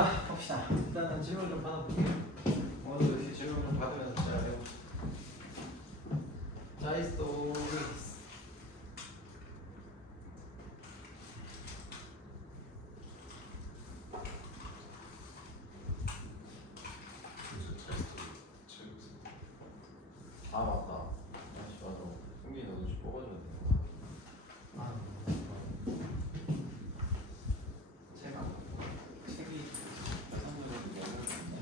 자, 봅시다. 일단은 질문 좀 받아볼게요. 오늘도 이렇게 질문 좀 받으면서 잘 해봅시다. 자이스토 아 맞다. 다시 봐도 승빈이 너도 좀 뽑아줘야 되는 거야. 제가 책이 선물을 너무 좋네.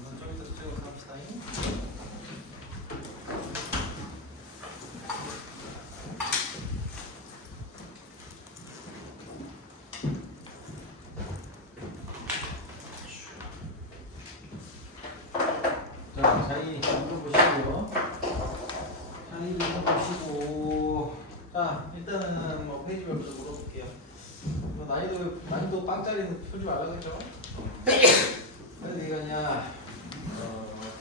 이건 좀 이따 찍어서 합시다. 자, 자이 이거 보시고요. 자이 이거 보시고, 자 일단은 뭐 페이지별로 물어볼게요. 뭐 난이도 빵짜리는 풀지 말라 그죠? 그래서 이거냐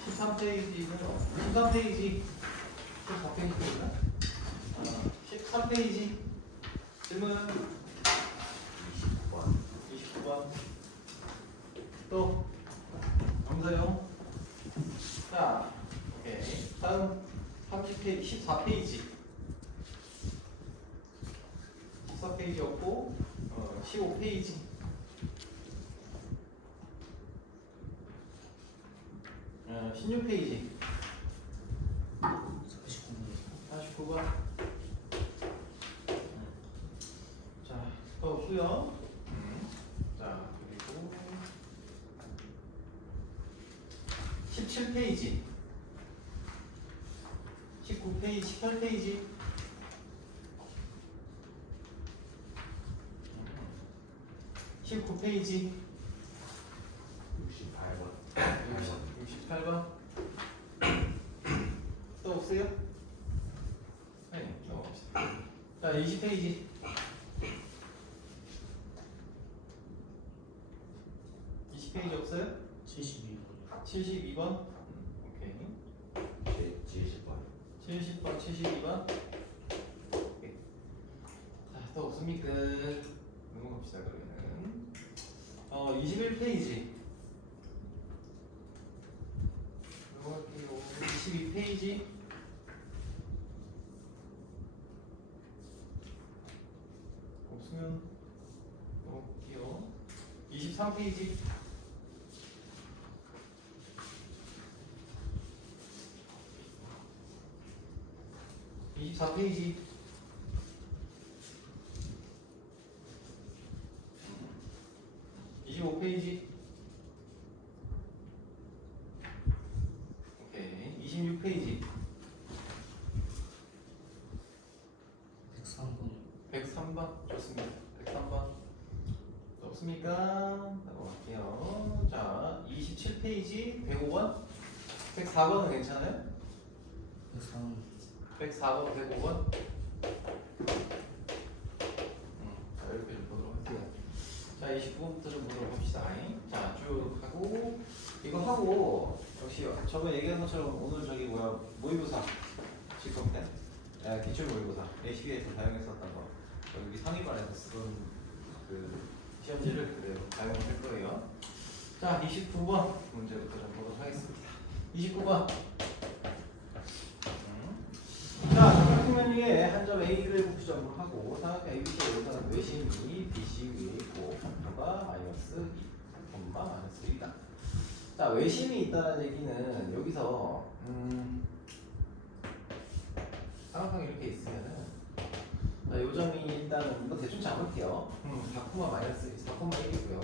13페이지는 13페이지 14페이지인가? 13페이지 질문 29번 또 정서용. 자 오케이 다음 30페이지 14페이지 14페이지였고 15페이지 16페이지 49번 자, 더 없고요. 자, 그리고 17페이지 19페이지 18페이지 19페이지 68번 또 없어요? 네, 넘어갑시다. 자, 20페이지 20페이지 없어요? 72번 72번 오케이 70번 70번 72번 오케이. 자, 또 없습니까? 넘어갑시다 그러면은 21페이지 넘어갈게요. 22페이지 없으면 넘어갈게요. 23페이지 24페이지 25페이지 오케이 26페이지 103번 103번 좋습니다. 103번 됐습니까? 넘어갈게요. 자, 27페이지 105번 104번은 괜찮아요? 104번 105번 자, 이렇게 좀 보도록 할게요. 자, 29번부터 좀 보도록 합시다. 자, 쭉 하고 이거 하고 역시 저번에 얘기한 것처럼 오늘 저기 뭐야 모의고사 실컷 때 기출 모의고사 HB에서 사용했었던 거 여기 상위반에서 쓰던 그 시험지를 그대로 사용할 거예요. 자, 29번 문제부터 좀 보도록 하겠습니다. 29번. 자, 삼각형 위에 한 점 A를 복수점으로 하고 삼각형 ABC의 여기서는 외심이 BC 위에 있고 각도가 마이너스 2, 마이너스 1이다. 자, 외심이 있다는 얘기는 여기서 삼각형이 이렇게 있으면은 자, 요 점이 일단은 이거 대충 잡을게요. 4, 마이너스 4,1이고요.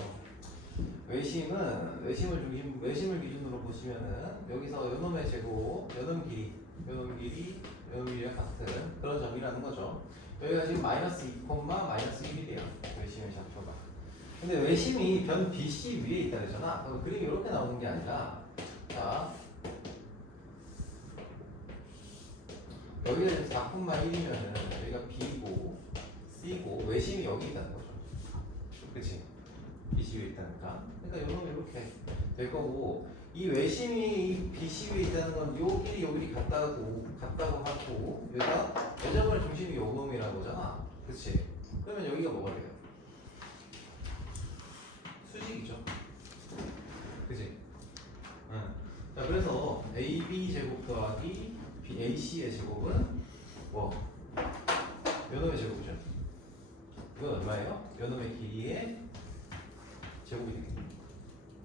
외심을 기준으로 보시면은 여기서 요놈의 제곱, 요놈 길이랑 같은 그런 점이라는 거죠. 여기가 지금 마이너스 2, 마이너스 1이래요. 외심의 좌표가. 근데 외심이 변 BC 위에 있다 그러잖아. 그럼 그림이 이렇게 나오는 게 아니라 자 여기가 4,1이면은 여기가 B고 C고 외심이 여기 있다는 거죠. 그치? BC 위에 있다니까. 그러니까 요놈이 이렇게 될 거고 이 외심이 BC 위에 있다는 건 요 길이 요 길이 같다고 하고 여기가 여자분의 중심이 요 놈이라는 거잖아. 그치? 그러면 여기가 뭐가 돼요? 수직이죠. 그치? 응. 자, 그래서 AB 제곱 더하기 AC의 제곱은 뭐? 요놈의 제곱이죠. 이건 얼마예요? 요놈의 길이의 제곱이 되겠네.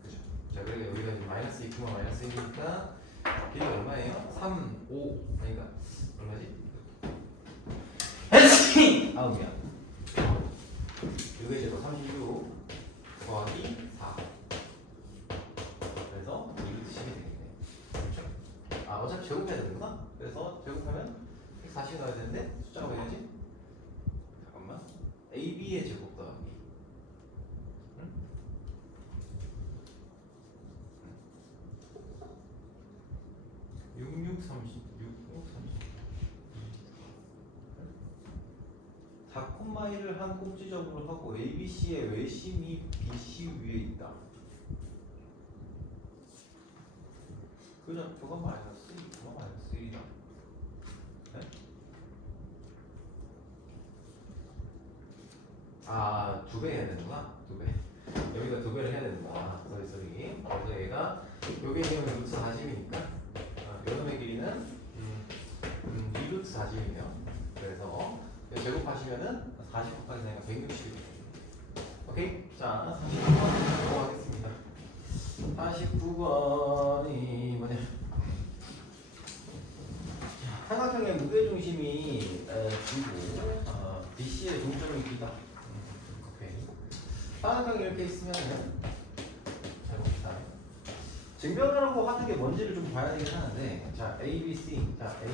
그죠? 자, 그러니까 여기가 지금 마이너스 2, 마이너스 1이니까 길이가 얼마예요? 3, 5. 그러니까 얼마지? 아우 미안. 이게 제곱 36 더하기 4. 그래서 2루트 10이 되겠네. 그렇죠? 아, 어차피 제곱해야 되는구나. 그래서 제곱하면 140 넣어야 되는데 숫자가 뭐야지? 잠깐만. AB의 제곱 더하기 4,1을 한 꼭지점으로 하고 ABC의 외심이 BC 위에 있다. 그죠? 그거 마이너스 2, 그거 마이너스 1이다. 네? 아, 2배 해야 되는구나. 2배. 여기다 2배를 해야 되는구나. 소리. 그래서 얘가 요게 지금 루트 40이니까 요놈의 길이는 2루트 40이네요. 그래서 제곱하시면은 40 곱하기 4가 160이 됩니다. 오케이? 자, 49번 넘어가겠습니다. 49번이 뭐냐? 삼각형의 무게중심이 G고 BC의 중점이 B다. 오케이. 삼각형이 이렇게 있으면은 잘 봅시다. 증명하라고 하는 게 뭔지를 좀 봐야 되긴 하는데, 자, A, B, C, 자, A,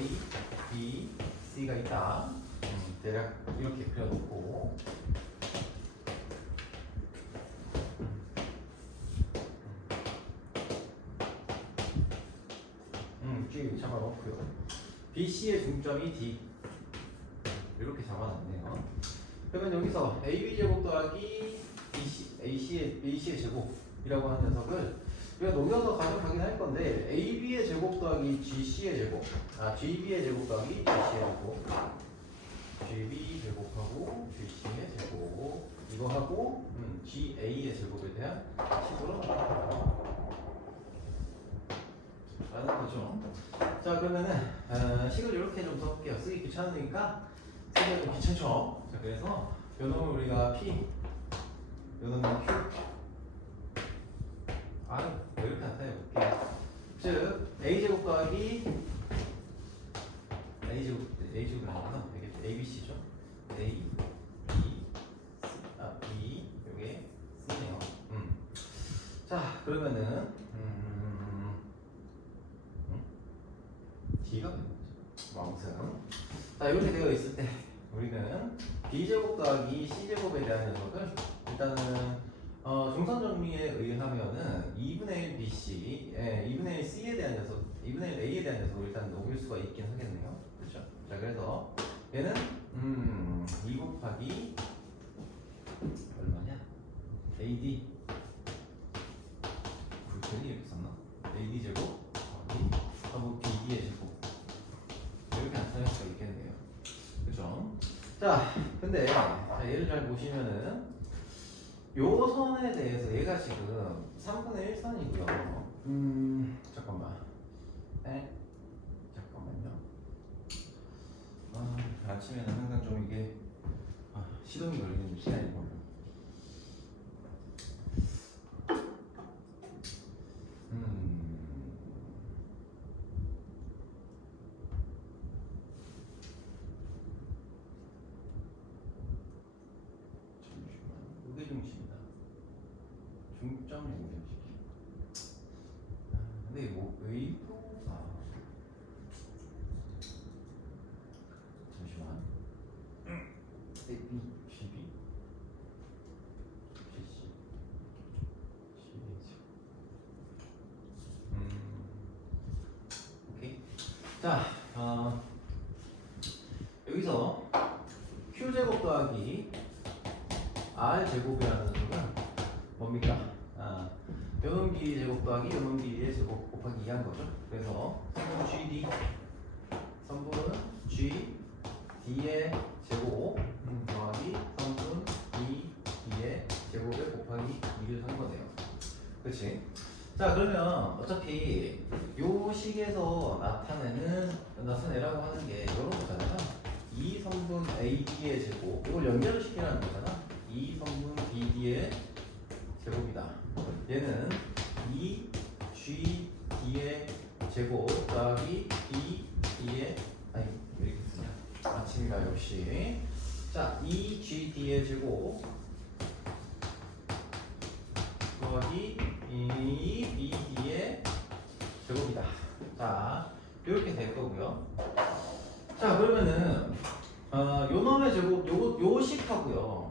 B, C가 있다. 대략 이렇게 그려놓고, G 잡아놓고요. B, C의 중점이 D. 이렇게 잡아놨네요. 그러면 여기서 A, B 제곱 더하기 AC의 제곱이라고 하는 녀석을 우리가 녹여서 가져가긴 할 건데 AB의 제곱 더하기 GC의 제곱 GB의 제곱 더하기 GC의 제곱 GB 제곱하고 GC의 제곱 이거 하고 GA의 제곱에 대한 식으로 라는 거죠. 자, 그러면은 식을 이렇게 좀 써볼게요. 쓰기 귀찮으니까 쓰기가 좀 귀찮죠. 자, 그래서 요 놈을 우리가 P 요 놈은 Q 왜 이렇게 나타내볼게요. 즉 A제곱 더하기 A제곱이 아니구나. 이게 ABC죠. A, B, 요게 C네요. 자, 그러면은 D가 되는 거죠. 아무튼 자, 이렇게 되어 있을 때 우리는 B제곱 더하기 C제곱에 대한 녀석을 일단은 중선 정리에 의하면은 2분의 1 BC, 2분의 1 C에 대한 녀석, 2분의 1 A에 대한 녀석을 일단 녹일 수가 있긴 하겠네요. 그렇죠? 자, 그래서 얘는 2 곱하기 얼마냐? AD 불펜이 이렇게 썼나? AD 제곱 더하기 3분 BD의 제곱 이렇게 나타낼 수가 있겠네요. 그렇죠? 자, 근데 자, 얘를 잘 보시면은 요 선에 대해서 얘가 지금 3분의 1 선이고요. 잠깐만. 네. 잠깐만요. 아침에는 항상 좀 이게 시동이 걸리는 시간이 걸려. 잠시만. 무게 중심이다. 중점 연결시키. 근데 뭐 의도가 잠시만. A, B, G, B, G, C, C, H. 오케이. 자, 여기서 Q 제곱 더하기 R 제곱이라는 수가 뭡니까? 요놈 길이 제곱 더하기 요놈 길이의 제곱 곱하기 2한 거죠. 그래서 선분 GD, 선분 GD의 제곱 더하기 선분 BD의 제곱에 곱하기 2를 한 거네요. 그렇지? 자, 그러면 어차피 요 식에서 나타내라고 하는 게 이런 거잖아. 2선분 AD의 제곱, 이걸 연결을 시키라는 거잖아. 2선분 BD의 제곱이다. 얘는 2GD의 제곱 더하기 BD의 아니 왜 이렇게 쓰냐? 아침이라 역시. 자, 2GD의 제곱 더하기 2BD의 제곱이다. 자, 이렇게 될 거고요. 자, 그러면은 요 놈의 제곱 요 식하고요.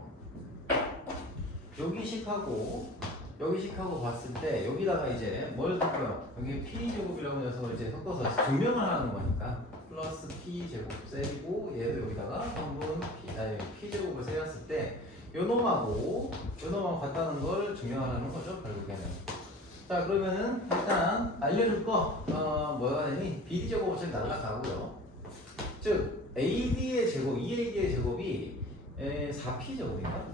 여기 식하고 여기 식하고 봤을 때 여기다가 이제 뭘 섞어요? 여기 P 제곱이라고 해서 이제 섞어서 증명을 하는 거니까 플러스 P 제곱 셀이고 얘도 여기다가 한번 P 제곱을 세웠을 때 요 놈하고 같다는 걸 증명하라는 거죠, 결국에는. 자, 그러면은 일단 알려줄 거 뭐가 되니? BD 제곱 어차피 날라가고요. 즉 AD의 제곱, EAD의 제곱이 4P 제곱인가?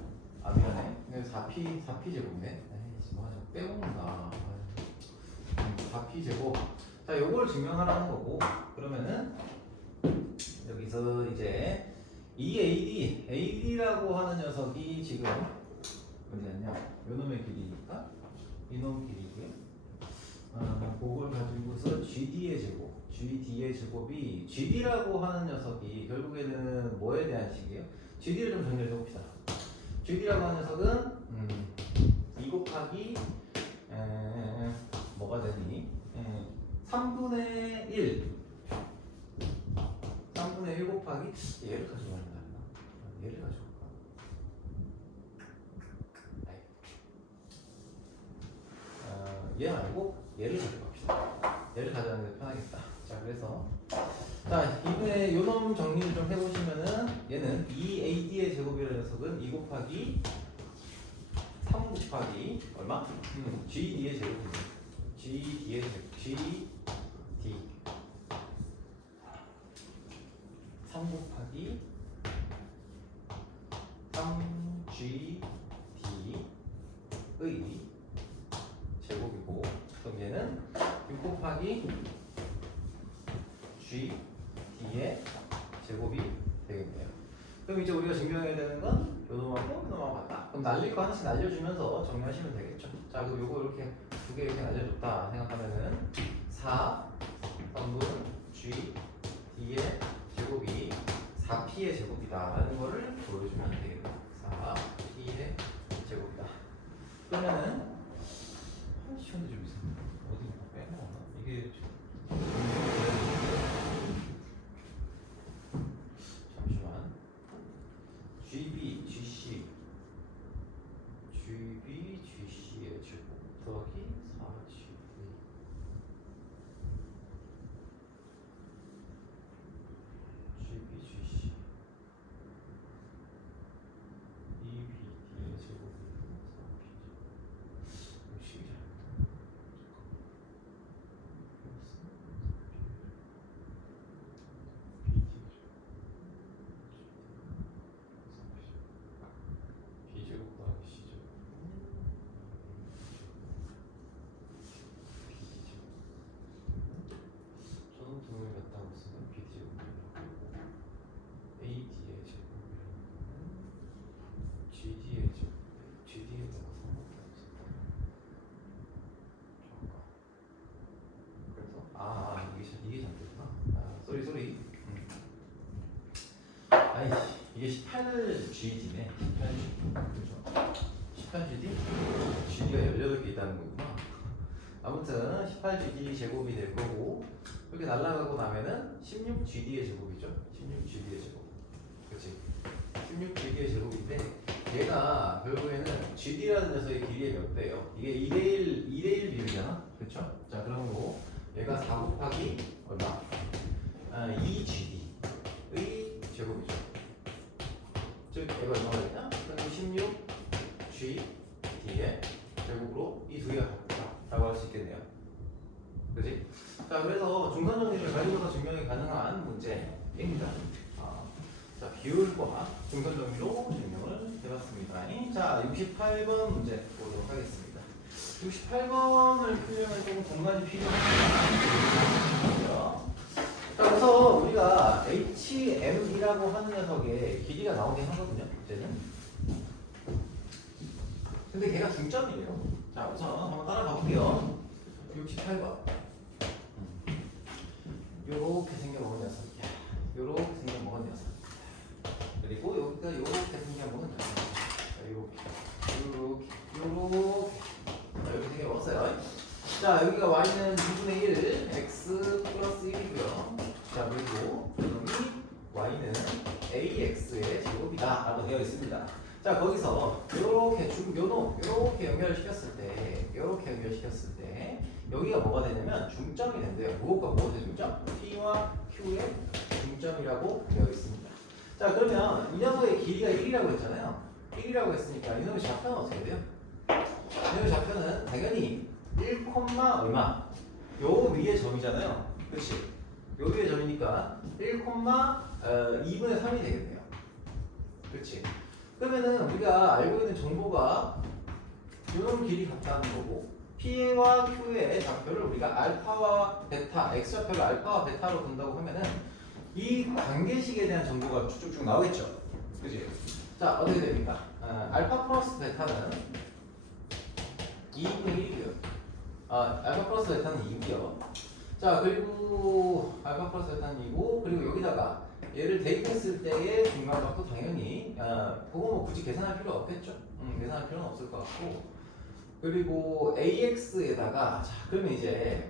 미안해. 4P 제곱이네. 에이씨, 맞아. 빼먹는다. 4P 제곱. 자, 요걸 증명하라는 거고. 그러면은 여기서 이제 AD라고 하는 녀석이 지금 어디 갔냐? 요놈의 길이니까 이놈 길이고요. 그걸 가지고서 GD의 제곱이 GD라고 하는 녀석이 결국에는 뭐에 대한 식이에요? GD를 좀 정리해 봅시다. GD라고 하는 녀석은 2 곱하기 뭐가 되니? 3분의 1 곱하기 얘를 가져가는 거 아니야? 얘를 가져올까? 얘 말고 얘를 가져갑시다. 얘를 가져가는 게 편하겠다. 자, 그래서 자, 이번에 요놈 정리를 좀 해보시면은 얘는 2AD의 제곱이라는 녀석은 2 곱하기 3 곱하기 얼마? GD의 제곱입니다. GD의 제곱 GD 3 곱하기 3GD의 제곱이고, 그럼 얘는 6 곱하기 GD의 제곱이 되겠네요. 그럼 이제 우리가 증명해야 되는 건 요놈하고 요놈하고 같다. 그럼 날릴 거 하나씩 날려주면서 정리하시면 되겠죠. 자, 그럼 요거 이렇게 두 개 이렇게 날려줬다 생각하면은 4 선분 GD의 제곱이 4P의 제곱이다라는 거를 보여주면 되겠다. 4P의 제곱이다. 그러면은 시간이 좀 있었네. 어디 빼먹었나? 이게 잠시만. GB, GC, GB, 이게 18GD네. 18GD. 그렇죠? 18GD? GD가 18개 있다는 거구나. 아무튼 18GD 제곱이 될 거고 이렇게 날아가고 나면은 16GD의 제곱이죠. 16GD의 제곱. 그렇지? 16GD의 제곱인데 얘가 결국에는 GD라는 녀석의 길이의 몇 배예요? 이게 2대1 비율이잖아. 그렇죠? 자, 그러므로 얘가 4 곱하기 얼마? 2GD의 제곱이죠. 즉 얘가 얼마가 되냐? 그럼 16GD의 제곱으로 이 두 개가 같다라고 할 수 있겠네요. 그지? 자, 그래서 중간 정리를 가지고서 증명이 가능한 문제입니다. 자, 비율과 중간 정리로 증명을 해봤습니다. 자, 68번 문제 보도록 하겠습니다. 68번을 풀려면 조금 공간이 필요합니다. 자, 그래서 우리가 HM이라고 하는 녀석의 길이가 나오긴 하거든요. 이제는. 근데 걔가 중점이에요. 자, 우선 한번 따라가 볼게요. 68번. 요렇게 생겨먹은 녀석이야. 요렇게 생겨먹은 녀석. 그리고 여기가 요렇게 생겨먹은 녀석. 자, 요렇게. 자, 이렇게 생겨먹었어요. 자, 여기가 y는 2분의 1, x 플러스 1이고요. 자, 그리고 이놈이 y는 ax의 제곱이다 라고 되어 있습니다. 자, 거기서 요렇게 요렇게 연결시켰을 때 여기가 뭐가 되냐면 중점이 된대요. 무엇과 무엇의 중점? P와 Q의 중점이라고 되어 있습니다. 자, 그러면 이 녀석의 길이가 1이라고 했잖아요. 1이라고 했으니까 이놈의 좌표는 어떻게 돼요? 이놈의 좌표는 당연히 1, 얼마? 요 위의 점이잖아요. 그렇지? 요 위의 점이니까 1, 2분의 3이 되겠네요. 그렇지? 그러면은 우리가 알고 있는 정보가 이런 길이 같다는 거고 P와 Q의 좌표를 우리가 알파와 베타, X 좌표를 알파와 베타로 둔다고 하면은 이 관계식에 대한 정보가 쭉쭉 나오겠죠. 그지? 자, 어떻게 됩니까? 알파 플러스 베타는 2분의 1이고요. 알파 플러스 베타는 2고요. 자, 그리고 알파 플러스 베타는 2고 그리고 여기다가 얘를 대입했을 때의 중간값도 당연히 그거 뭐 굳이 계산할 필요 없겠죠. 계산할 필요는 없을 것 같고 그리고 AX에다가 자, 그러면 이제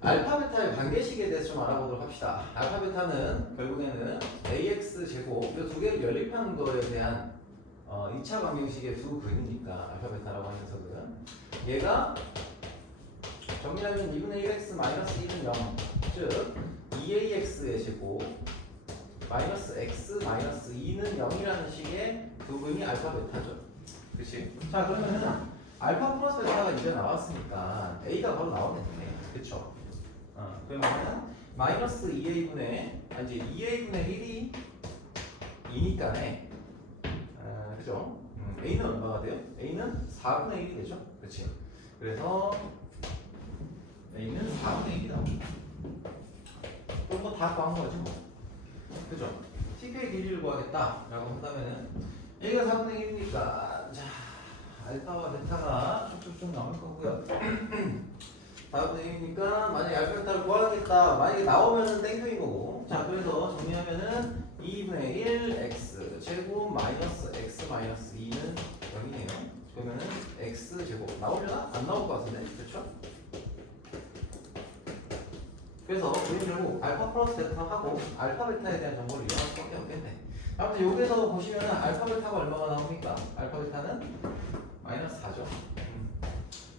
알파 베타의 관계식에 대해서 좀 알아보도록 합시다. 알파 베타는 결국에는 AX 제곱 이 두 개를 연립한 거에 대한 2차 방정식의 두 근이니까 알파 베타라고 하는 녀석은 얘가 정리하면 2분의 1x 마이너스 1은 0, 즉 2ax의 제곱 마이너스 x 마이너스 2는 0이라는 식의 두 근이 알파 베타죠. 그치? 자, 그러면은 알파 플러스 베타가 이제 나왔으니까 a가 바로 나오겠네. 그쵸? 그러면은 마이너스 2a분의 이제 2a분의 1이 2니까네. 그죠? a는 얼마가 돼요? a는 4분의 1이 되죠? 그치? 그래서 a는 4분의 1이 나옵니다. 그럼 뭐 다 구한 거지 뭐. 그죠? t의 길이를 구하겠다라고 한다면은 a가 4분의 1이니까 자 알파와 베타가 쭉쭉쭉 나올 거고요. 4분의 1이니까 만약에 알파 베타를 구하겠다 만약에 나오면은 땡큐인 거고 자 그래서 정리하면은 2분의 1 x 제곱 마이너스 x 마이너스 2는 0이네요. 그러면은 x 제곱 나오려나? 안 나올 것 같은데 그렇죠? 그래서 우리는 결국 알파 플러스 베타하고 알파 베타에 대한 정보를 이용할 수밖에 없겠네. 아무튼 여기서 보시면은 알파 베타가 얼마가 나옵니까? 알파 베타는 마이너스 4죠.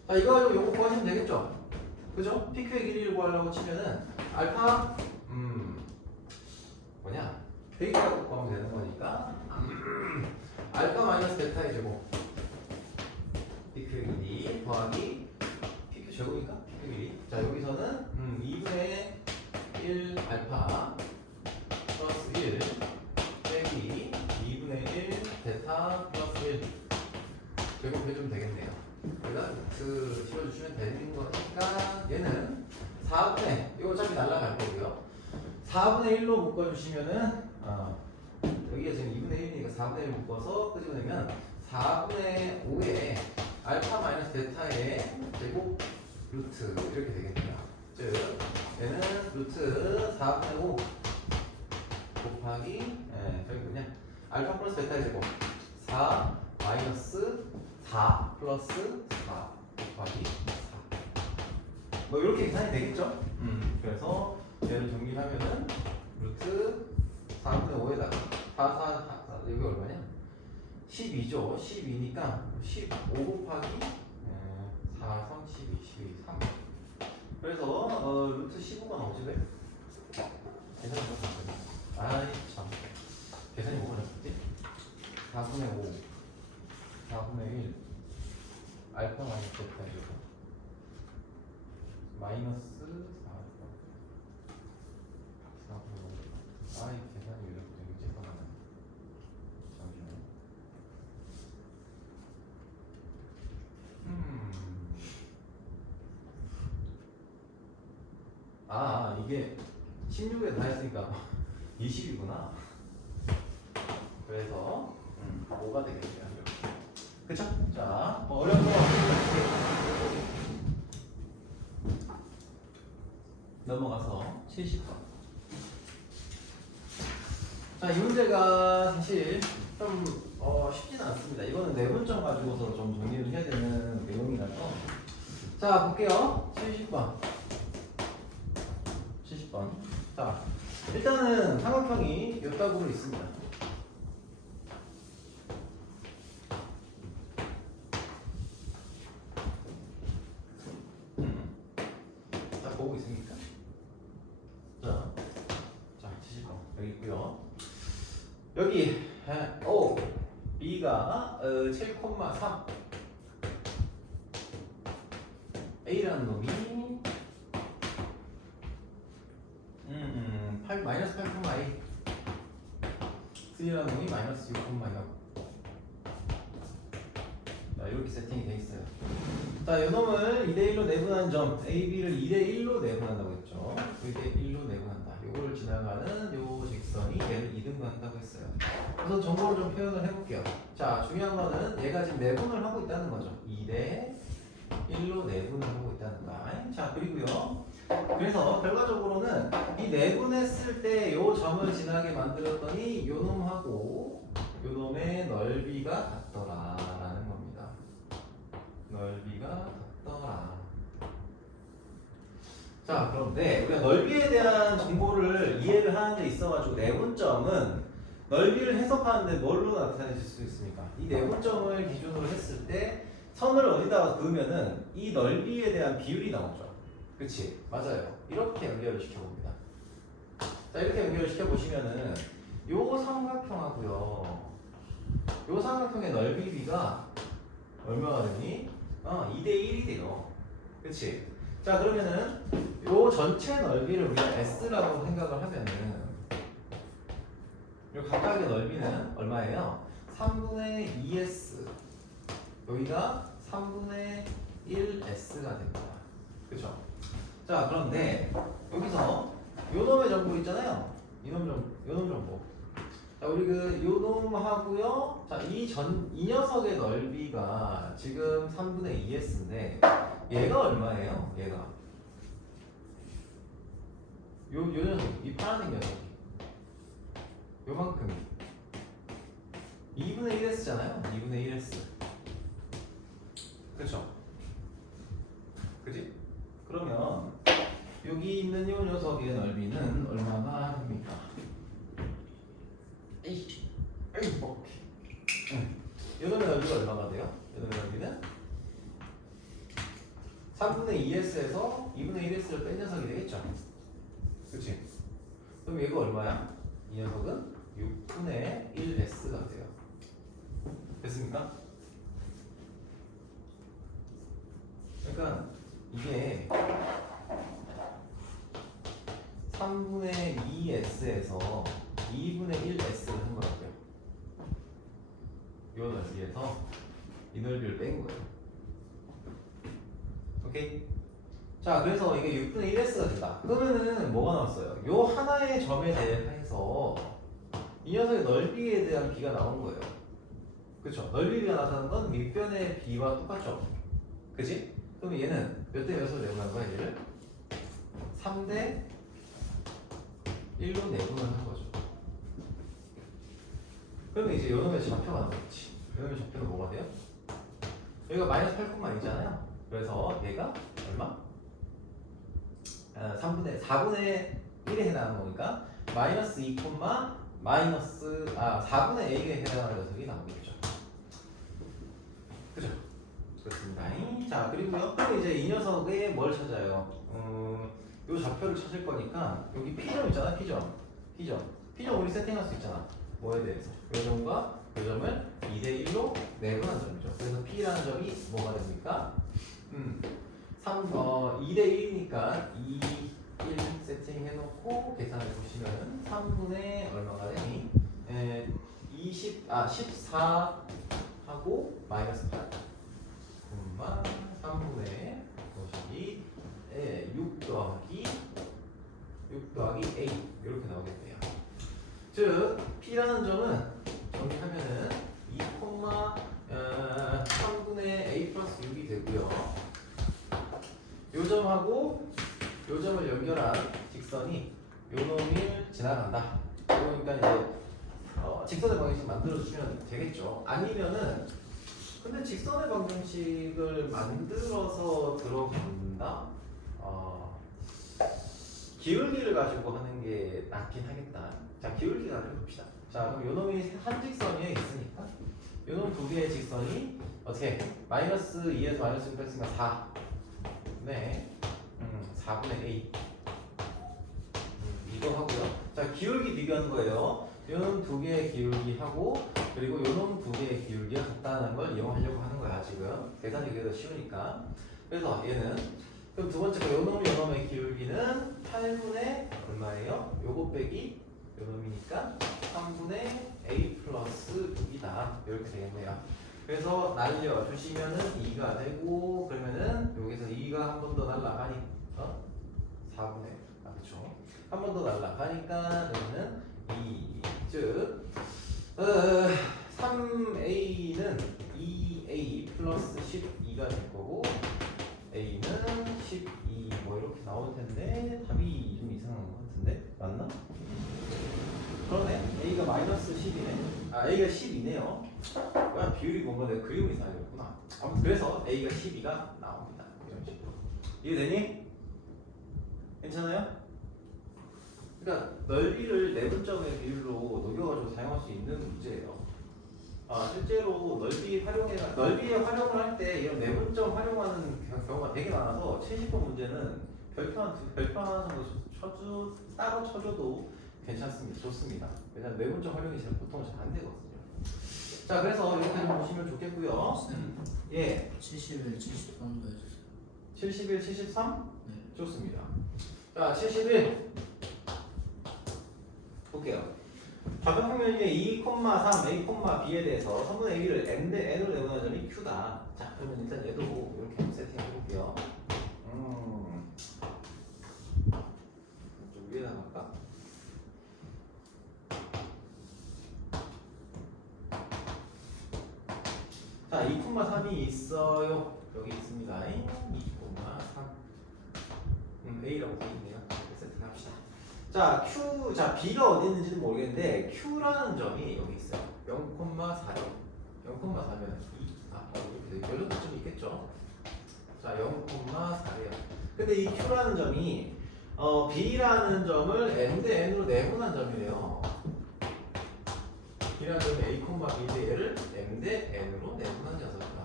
자 이거 가지고 요거 구하시면 되겠죠? 그죠? PQ의 길이를 구하려고 치면은 알파 뭐냐? 베이타를 구하면 되는 거니까 알파 마이너스 베타의 제곱 PQ의 길이 더하기 PQ 제곱이니까 PQ 길이 자 여기서는 2분의 1 알파 플러스 1 빼기 2분의 1 베타 플러스 1 제곱해주면 되겠네요. 그러니까 씌워주시면 되는 거니까 얘는 4분의 이거 어차피 날라갈 거고요. 4분의 1로 묶어주시면은 여기가 지금 2분의 1이니까 4분의 1 묶어서 끄집어내면 4분의 5의 알파 마이너스 베타의 제곱 루트 이렇게 되겠네요. 즉 얘는 루트 4분의 5 곱하기 저기 뭐냐 알파 플러스 베타의 제곱 4 마이너스 4 플러스 4 곱하기 4 뭐 이렇게 계산이 되겠죠? 그래서 얘를 정리하면은 루트 4분의 5에다가 4 여기 얼마냐? 12죠. 12니까 15 곱하기 4, 3, 12, 3 그래서 루트 15가 나오지 왜? 계산이 뭐가 나왔거든. 아이 참 계산이 뭐가 나왔지? 4분의 5 4분의 1 알파 마이너스 베타 제곱 마이너스 4 아이 계산이 왜 이렇게 되게 찌꺼나네. 잠시만요. 이게 16에 다 했으니까 20이구나. 그래서 5가 되겠네요. 그쵸? 자, 어려운 거 넘어가서 70번. 자, 이 문제가 사실 좀 쉽지는 않습니다. 이거는 내분점 가지고서 좀 정리를 해야 되는 내용이라서. 자, 볼게요. 70번. 70번. 자, 일단은 삼각형이 몇 각으로 있습니다. 딱 보고 있습니까? 자, 70번. 여기 있고요. 여기 B가 7,3 A라는 놈이 마이너스 8,2 C라는 놈이 마이너스 6,0 자, 이렇게 세팅이 돼 있어요. 자, 이 놈을 2대1로 내분한 점 A, B를 2대1로 내분한다고 했죠. 2대1로 내분한다. 요걸 지나가는 요 직선이 얘를 2등분한다고 했어요. 우선 정보를 좀 표현을 해볼게요. 자, 중요한 거는 얘가 지금 내분을 하고 있다는 거죠. 2대1로 내분을 하고 있다는 거. 자, 그리고요. 그래서 결과적으로는 이 내분했을 때 요 점을 지나게 만들었더니 요 놈하고 요 놈의 넓이가 같더라 라는 겁니다. 넓이가 같더라. 자, 그런데 우리가 넓이에 대한 정보를 이해를 하는 데 있어가지고 내분점은 넓이를 해석하는데 뭘로 나타내질 수 있습니까? 이 내분점을 기준으로 했을 때 선을 어디다가 그으면은 이 넓이에 대한 비율이 나오죠. 그치? 맞아요. 이렇게 연결을 시켜봅니다. 자, 이렇게 연결을 시켜보시면은 요 삼각형하고요. 요 삼각형의 넓이비가 얼마가 되니? 2대1이 돼요. 그치? 자, 그러면은 요 전체 넓이를 우리가 S라고 생각을 하면은 요 각각의 넓이는 얼마예요? 3분의 2S 여기가 3분의 1S가 됩니다. 그쵸? 자, 그런데 여기서 요 놈의 정보 있잖아요. 요 놈 정보. 자, 우리 요 놈하고요. 자, 이 녀석의 넓이가 지금 3분의 2S인데 얘가 얼마예요? 얘가 요 녀석, 이 파란색 녀석 요만큼이 2분의 1S잖아요. 2분의 1S. 그쵸? 그지? 그러면 여기 있는 요 녀석의 넓이는 얼마나 됩니까? 에이, 요 놈의 넓이가 얼마가 돼요? 요 놈의 넓이는 3분의 2S에서 2분의 1S를 뺀 녀석이 되겠죠? 그치? 그럼 얘가 얼마야? 이 녀석은 6분의 1S가 돼요. 됐습니까? 그러니까 이게 3분의 2S에서 2분의 1S를 한 거라고요. 이 넓이에서 이 넓이를 뺀 거예요. 오케이? 자, 그래서 이게 6분의 1S가 된다. 그러면은 뭐가 나왔어요? 요 하나의 점에 대해서 이 녀석의 넓이에 대한 비가 나온 거예요. 그쵸? 넓이가 나타나는 건 밑변의 비와 똑같죠? 그치? 그럼 얘는 몇 대 몇으로 내분한 거야, 얘를? 3대 1로 내분을 한 거죠. 그러면 이제 요놈의 좌표가 나오겠지. 요놈의 좌표는 뭐가 돼요? 여기가 마이너스 8,2잖아요. 그래서 얘가 얼마? 4분의 1에 해당하는 거니까 마이너스 2, 마이너스 4분의 A에 해당하는 녀석이 나오겠죠. 그죠? 그렇습니다. 자, 그리고요. 그럼 이제 이 녀석의 뭘 찾아요? 요 좌표를 찾을 거니까 여기 P점 있잖아, P점 우리 세팅할 수 있잖아. 뭐에 대해서? 요 점과 요 점을 2대 1로 내분한 점이죠. 그래서 P라는 점이 뭐가 됩니까? 2대 1이니까 2, 1 세팅해놓고 계산해 보시면 3분의 얼마가 되니? 14 하고 마이너스 8 3분의 곱하기 6 더하기 A 이렇게 나오겠네요. 즉 P라는 점은 정리하면은 2, 3분의 A 플러스 6이 되고요. 요 점하고 요 점을 연결한 직선이 요 놈을 지나간다. 그러니까 이제 직선의 방정식 만들어주시면 되겠죠. 아니면은 근데 직선의 방정식을 만들어서 들어간다? 기울기를 가지고 하는 게 낫긴 하겠다. 자, 기울기 가지고 봅시다. 자, 그럼 요 놈이 한 직선 위에 있으니까 요 놈 두 개의 직선이 어떻게? 마이너스 2에서 마이너스 6 뺐으니까 4. 네. 4분의 A. 이거 하고요. 자, 기울기 비교하는 거예요. 요놈 두 개의 기울기하고 그리고 요놈 두 개의 기울기가 같다는 걸 이용하려고 하는 거야 지금. 계산이 그게 더 쉬우니까. 그래서 얘는 그럼 두 번째 거 요놈의 기울기는 8분의 얼마예요? 요거 빼기 요놈이니까 3분의 A 플러스 6이다. 이렇게 되겠네요. 그래서 날려주시면은 2가 되고 그러면은 여기서 2가 한 번 더 날라가니 4분의 그쵸? 한 번 더 날라가니까 그러면은 2 즉 3A는 2A 플러스 12가 될 거고 A는 12 뭐 이렇게 나올 텐데 답이 좀 이상한 것 같은데 맞나? 그러네. A가 마이너스 10이네. A가 12네요. 뭐야 비율이 뭔가 내가 그림을 이상하겠구나. 아무튼 그래서 A가 12가 나옵니다. 이런 식으로. 이해되니? 괜찮아요? 그러니까 넓이를 내분점의 비율로 녹여가지고 사용할 수 있는 문제예요. 실제로 넓이에 활용을 할 때 이런 내분점 활용하는 경우가 되게 많아서 70번 문제는 별표 하나 정도 따로 쳐줘도 괜찮습니다. 좋습니다. 왜냐면 내분점 활용이 보통 잘 안 되거든요. 자, 그래서 이렇게 좀 보시면 좋겠고요. 예. 71, 73도 해주세요. 71, 73? 네. 좋습니다. 자, 71 볼게요. 좌표 평면의 2, 3, A, B에 대해서 3분의 A를 N으로 내보는 점이 Q다. 자, 그러면 일단 얘도 이렇게 한번 세팅해 볼게요. 좀 위에다 갈까? 자, 2,3이 있어요. 여기 있습니다. 2,3 A라고 되어 있네요. 이렇게 세팅합시다. 자, B가 어디 있는지는 모르겠는데 Q라는 점이 여기 있어요. 0,4요. 0,4면 2. 이렇게 요 정도 좀 있겠죠. 자, 0,4래요. 근데 이 Q라는 점이 B라는 점을 M 대 N으로 내분한 점이래요. B라는 점이 A, B인데 얘를 M 대 N으로 내분한 녀석이다.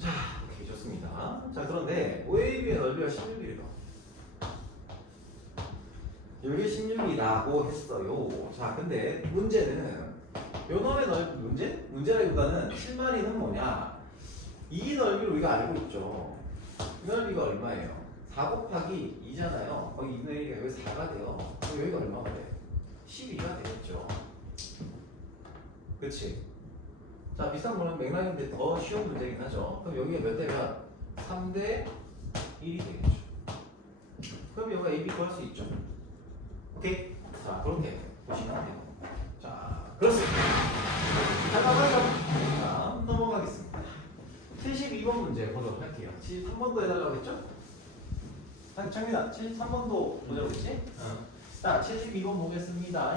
자, 오케이, 좋습니다. 자, 그런데 OAB의 넓이가 16이래요. 여기 16이라고 했어요. 자, 근데 문제는 요놈의 넓이 문제라기보다는 실마리는 뭐냐? 이 넓이를 우리가 알고 있죠. 이 넓이가 얼마예요? 4 곱하기 2잖아요. 거기 2분의 1이 여기 4가 돼요. 그럼 여기가 얼마가 돼? 12가 되겠죠. 그치? 자, 비슷한 거는 맥락인데 더 쉬운 문제긴 하죠. 그럼 여기가 몇 대 몇? 3대 1이 되겠죠. 그럼 여기가 AB 구할 수 있죠. 오케이? 자, 그렇게 보시면 돼요. 자, 그렇습니다. 자, 넘어가겠습니다. 72번 문제 보도록 할게요. 73번도 해달라고 했죠? 창민아, 73번도 보자고 했지? 자, 72번 보겠습니다.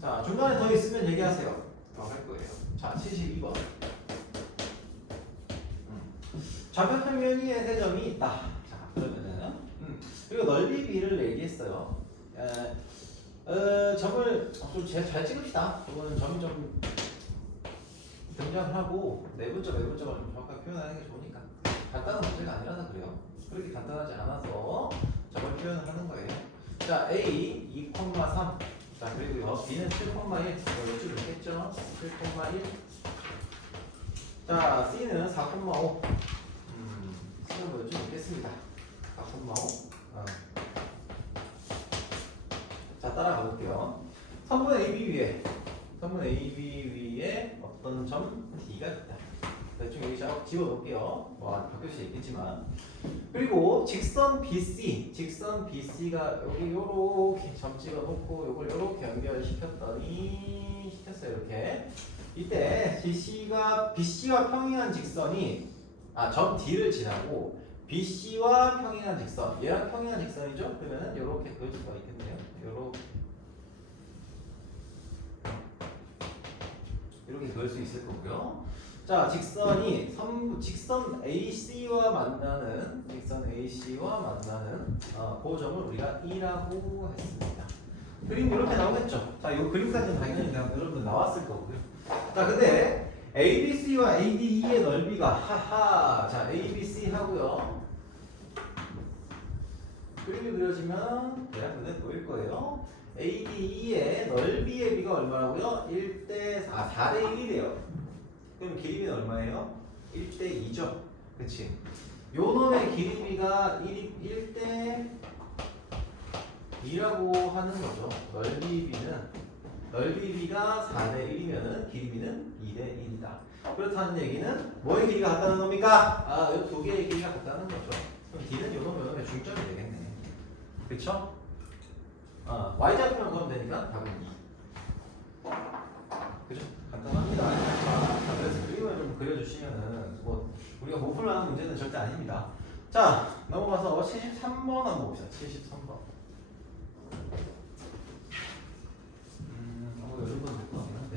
자, 중간에 더 있으면 얘기하세요. 더 할 거예요. 자, 72번. 좌표평면 위에 세 점이 있다. 자, 그러면은 그리고 넓이 b를 얘기했어요. 점을 좀 잘 찍읍시다. 이거는 점이 좀 등장하고 내분점, 외분점을 좀 정확하게 표현하는 게 좋으니까 간단한 문제가 아니라서 그래요. 그렇게 간단하지 않아서 점을 표현을 하는 거예요. 자, A 2,3. 자, 그리고요 B는 7,1. 이거 여쭈 있겠죠? 7,1. 자, C는 4,5. C는 뭐 여쭈 있겠습니다. 4,5. 자, 따라가 볼게요. 선분 AB 위에 어떤 점 D가 있다. 대충 여기 지워 놓을게요. 뭐 바뀔 수 있겠지만. 그리고 직선 BC가 여기 요렇게 점 찍어 놓고 요걸 요렇게 연결시켰어요. 이렇게. 이때 BC와 평행한 직선이 점 D를 지나고 BC와 평행한 직선, 얘랑 평행한 직선이죠? 그러면은 요렇게 그을 수가 있겠네요. 이렇게 그을 수 있을 거고요. 자, 직선 AC와 만나는 그 점을 우리가 E라고 했습니다. 그림 이렇게 나오겠죠? 자, 이 그림까지는 당연히 여러분 나왔을 거고요. 자, 근데 ABC와 ADE의 넓이가 자, ABC 하고요. 그림이 그려지면 대략 눈에 보일 거예요. ADE의 넓이의 비가 얼마라고요? 4대 1이래요. 그럼 길이는 얼마예요? 1대 2죠. 그치? 요 놈의 길이비가 1대 2라고 하는 거죠. 넓이비가 4대 1이면은 길이비는 2대 1이다. 그렇다는 얘기는 뭐의 길이가 같다는 겁니까? 이 두 개의 길이가 같다는 거죠. 그럼 D는 요 놈의 중점이 되겠네. 그쵸? Y좌표만 그러면 되니까 답은 2. 그죠? 간단합니다. 자, 그래서 그림을 좀 그려주시면은 뭐 우리가 못 풀만한 문제는 절대 아닙니다. 자, 넘어가서 73번 한번 봅시다. 73번. 요즘 건 될것 같긴 한데.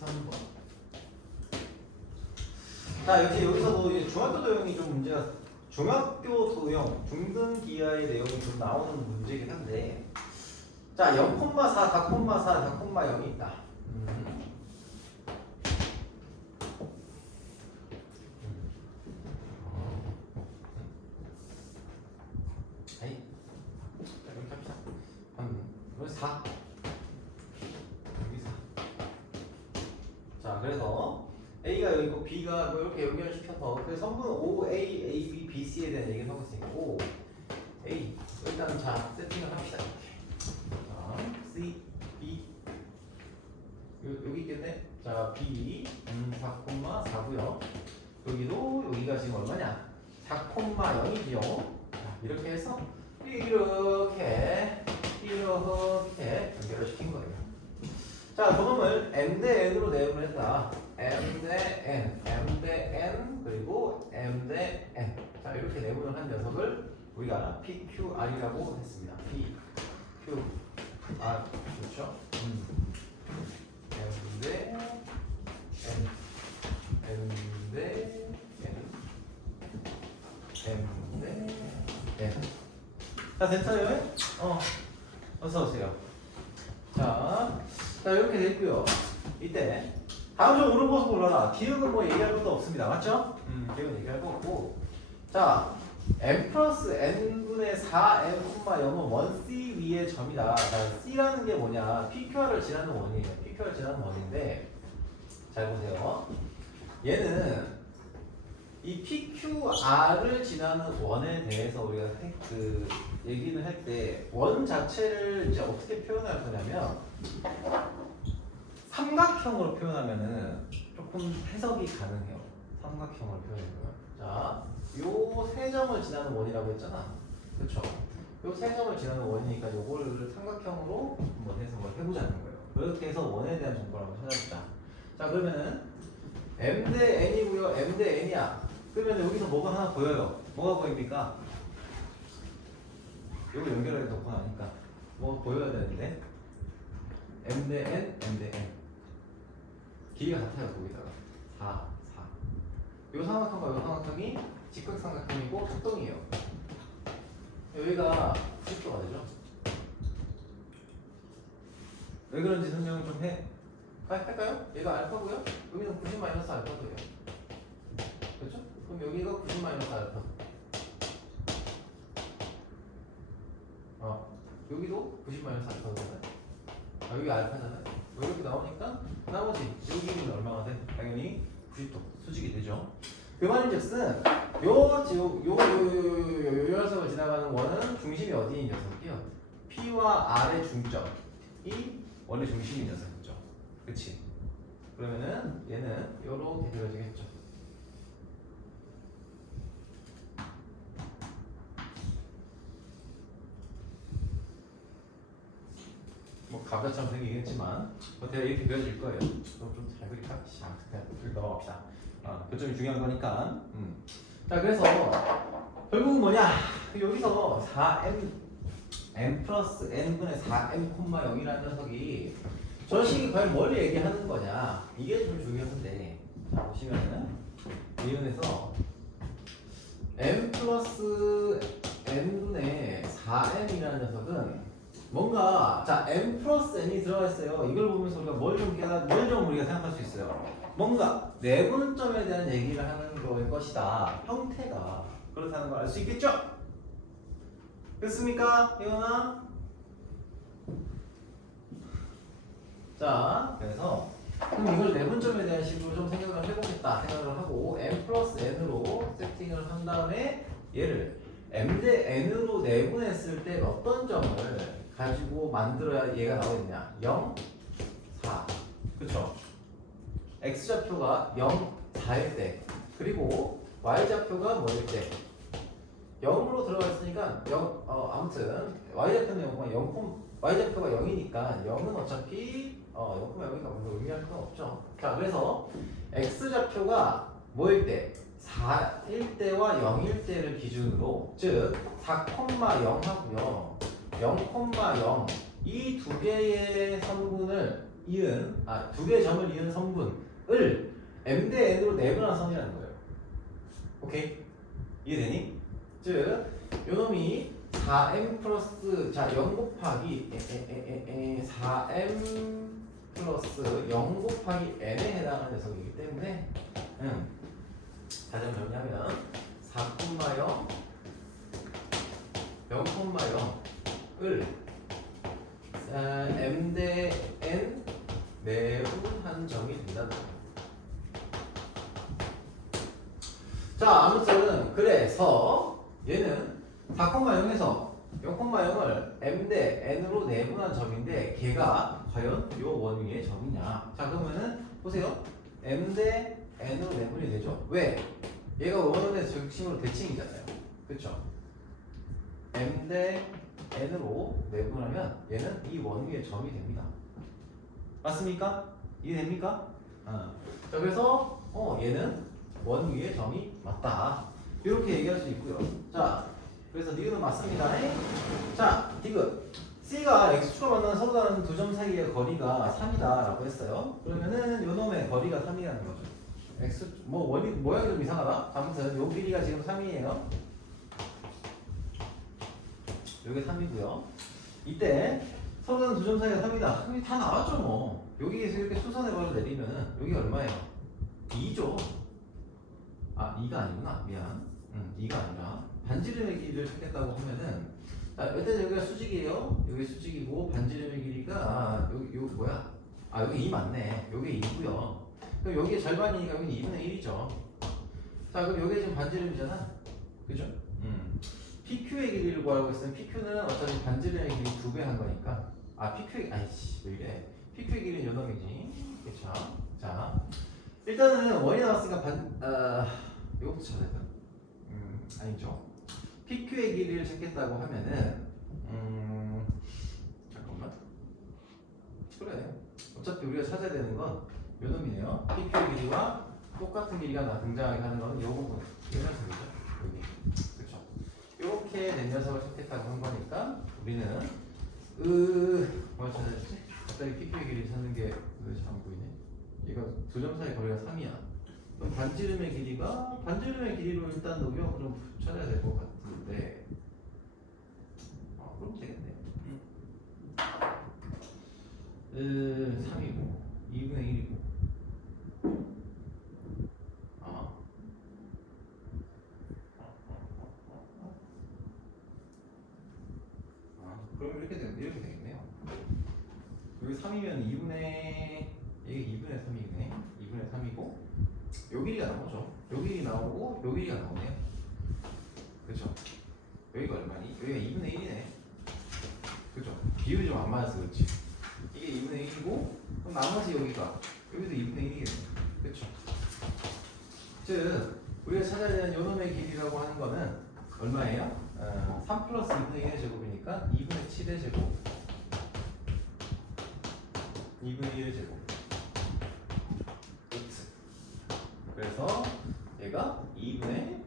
73번. 자, 여기서도 이제 중학교 도형이 좀 문제가 중학교 도형 중등 기하의 내용이 좀 나오는 문제긴 한데. 자, 0,4, 4,4, 4,0이 있다. 이렇게 합시다. 여기 4. 여기 4. 자, 그래서 A가 여기 있고 B가 뭐 이렇게 연결시켜서 그 성분 OA, AB, BC에 대한 얘기를 하고 있으니까 O, A. 일단 자, 세팅을 합시다. 자, C, B. 여기 있겠네. 자, B 4,4고요. 여기가 지금 얼마냐? 4,0이죠. 자, 이렇게 해서 이렇게 연결을 시킨 거예요. 자, 저놈을 M 대 N으로 내용을 했다. M 대 N 그리고 M 대 N. 자, 이렇게 내분을 한 녀석을 우리가 PQR이라고 했습니다. PQR. 그렇죠? M 대 N. M 대 N. M 대 N. 자, 됐어요? 어서 오세요. 자, 이렇게 됐고요. 이때 다음 좀 오른 모습 올라라. 기억은 뭐 얘기할 것도 없습니다. 맞죠? 기억은 얘기할 거 없고. 자, m 플러스 n분의 4m, 0은 원 C 위의 점이다. 자, C라는 게 뭐냐? PQR을 지나는 원이에요. PQR을 지나는 원인데, 잘 보세요. 얘는 이 PQR을 지나는 원에 대해서 우리가 얘기는 할 때 원 자체를 이제 어떻게 표현할 거냐면 삼각형으로 표현하면은 조금 해석이 가능해요. 삼각형으로 표현해요. 자, 요 세 점을 지나는 원이라고 했잖아. 그렇죠? 요 세 점을 지나는 원이니까 요거를 삼각형으로 한번 해석을 해보자는 거예요. 그렇게 해서 원에 대한 정보를 한번 찾아보자. 자, 그러면은 m 대 n이고요. m 대 n이야. 그러면 여기서 뭐가 하나 보여요. 뭐가 보입니까? 이거 연결해 놓고 나니까 뭐 보여야 되는데 m 대 n, m 대 n 길이가 같아요. 거기다가 4, 4. 요 삼각형과 요 삼각형이 직각삼각형이고 합동이에요. 여기가 90도가 되죠. 왜 그런지 설명을 좀 할까요? 얘가 알파고요. 여기는 90 마이너스 알파고예요. 그렇죠? 그럼 여기가 90 마이너스 알파. 여기도 90 마이너스 알파거든요. 여기 알파잖아요. 이렇게 나오니까 나머지 여기는 얼마가 돼? 당연히 90도 수직이 되죠. 그 말인즉슨 요 녀석을 지나가는 원은 중심이 어디인 녀석이요? P와 R의 중점이 원래 중심인 녀석이죠. 그치? 그러면은 얘는 요렇게 그려지겠죠. 뭐 가벼처럼 생기겠지만 뭐 대략 이렇게 그려질 거예요. 그럼 좀 잘 그릴까? 그냥 넘어갑시다. 교점이 중요한 거니까. 자, 그래서 결국은 뭐냐? 여기서 4m m 플러스 n분의 4m, 0이라는 녀석이 저 식이 과연 뭘 얘기하는 거냐? 이게 좀 중요한데, 자 보시면은 이은에서 m 플러스 n분의 4m이라는 녀석은 뭔가 자 m 플러스 n이 들어가 있어요. 이걸 보면서 우리가 뭘 좀 우리가 생각할 수 있어요. 뭔가 내분점에 대한 얘기를 하는 거일 것이다. 형태가 그렇다는 걸 알 수 있겠죠? 됐습니까, 이현아? 자, 그래서 그럼 이걸 내분점에 대한 식으로 좀 생각을 해보겠다 생각을 하고 m 플러스 n으로 세팅을 한 다음에 얘를 m 대 n으로 내분했을 때 어떤 점을 가지고 만들어야 얘가 나오겠냐? 0, 4. 그쵸? x좌표가 0, 4일 때 그리고 y좌표가 뭐일 때 0으로 들어가 있으니까 아무튼 y좌표는 0, y좌표가 0이니까 0은 어차피 0,0이니까 별로 의미할 건 없죠. 자, 그래서 x좌표가 뭐일 때 4일 때와 0일 때를 기준으로 즉 4,0하고요 0,0 이 두 개의 선분을 이은 두 개의 점을 이은 선분을 m 대 n으로 내분한 선이라는 거예요. 오케이? 이해되니? 즉 요놈이 4m 플러스 0 곱하기 4m 플러스 0 곱하기 n에 해당하는 녀석이기 때문에 다시 한번 정리하면 4,0 0,0을 m 대 n 내분한 점이 된다는 거예요. 자, 아무튼 그래서 얘는 4,0에서 0,0을 m 대 n으로 내분한 점인데 걔가 과연 요 원위의 점이냐? 자, 그러면은 보세요. m 대 n으로 내분이 되죠. 왜? 얘가 원원의 중심으로 대칭이잖아요. 그쵸? m 대 n으로 내분하면 얘는 이 원위의 점이 됩니다. 맞습니까? 이해됩니까? 자, 그래서 얘는 원위의 점이 맞다. 이렇게 얘기할 수 있고요. 자, 그래서 니은은 맞습니다. 자, 디귿. C가 X축과 만나는 서로 다른 두 점 사이의 거리가 3이다 라고 했어요. 그러면은 요놈의 거리가 3이라는 거죠. X, 원이 모양이 좀 이상하다. 아무튼 요 길이가 지금 3이에요. 요게 3이고요. 이때 서로 다른 두 점 사이가 3이다. 다 나왔죠 뭐. 여기에서 이렇게 수선해버려 내리면은 여기 얼마예요? 2죠. 2가 아니구나. 미안. 2가 아니라 반지름의 길이를 찾겠다고 하면은 일단 여기가 수직이에요. 여기 수직이고 반지름의 길이가 여기 뭐야? 여기 2 맞네. 여기 2고요. 그럼 여기에 절반이니까 여기 2분의 1이죠. 자, 그럼 여기 지금 반지름이잖아. 그죠? PQ의 길이를 구하고 있으면 PQ는 어차피 반지름의 길이 2배 한 거니까 PQ의 왜 이래? PQ의 길이는 요놈이지. 그쵸? 자, 일단은 원이 나왔으니까 이것부터 찾아야 돼. 아니죠. PQ의 길이를 찾겠다고 하면은 잠깐만. 그래. 어차피 우리가 찾아야 되는 건 요놈이네요. PQ의 길이와 똑같은 길이가 등장하게 하는 건 요 부분. 이 녀석이죠. 여기. 그쵸. 요렇게 된 녀석을 선택하고 한 거니까 우리는 뭘 찾아야지? 갑자기 PQ의 길이 찾는 게 왜 잘 안 보이네? 얘가 두 점 사이 거리가 3이야. 그럼 반지름의 길이가 반지름의 길이로 일단 녹여 그럼 찾아야 될 것 같은데. 그럼 되겠네. 3이고 2분의 1이고. 그럼 이렇게 되겠네요. 여기 3이면 2분의 이게 2분의 3이네. 2분의 3이고 요 길이가 나오죠. 요 길이 나오고 요 길이가 나오네요. 그렇죠? 여기가 얼마니? 여기가 2분의 1이네. 그렇죠? 비율이 좀 안 맞아서 그렇지. 이게 2분의 1이고 그럼 나머지 여기도 2분의 1이겠네. 그렇죠? 즉 우리가 찾아야 되는 요놈의 길이라고 하는 거는 얼마예요? 3 플러스 2분의 1의 제곱이니까 2분의 7의 제곱 2분의 1의 제곱 루트. 그래서 얘가 2분의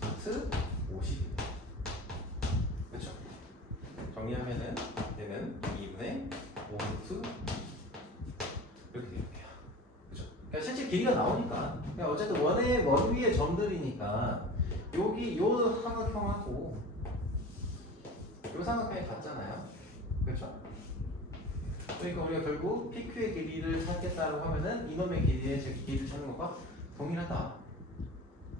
루트 50이에요. 그렇죠? 정리하면은 얘는 2분의 5 루트 이렇게 돼요. 그렇죠? 그러니까 실제 길이가 나오니까 그냥 어쨌든 원 위의 점들이니까 여기 요 삼각형하고 요 삼각형이 같잖아요. 그렇죠? 그러니까 우리가 결국 PQ의 길이를 찾겠다고 하면은 이놈의 길이를 찾는 것과 동일하다.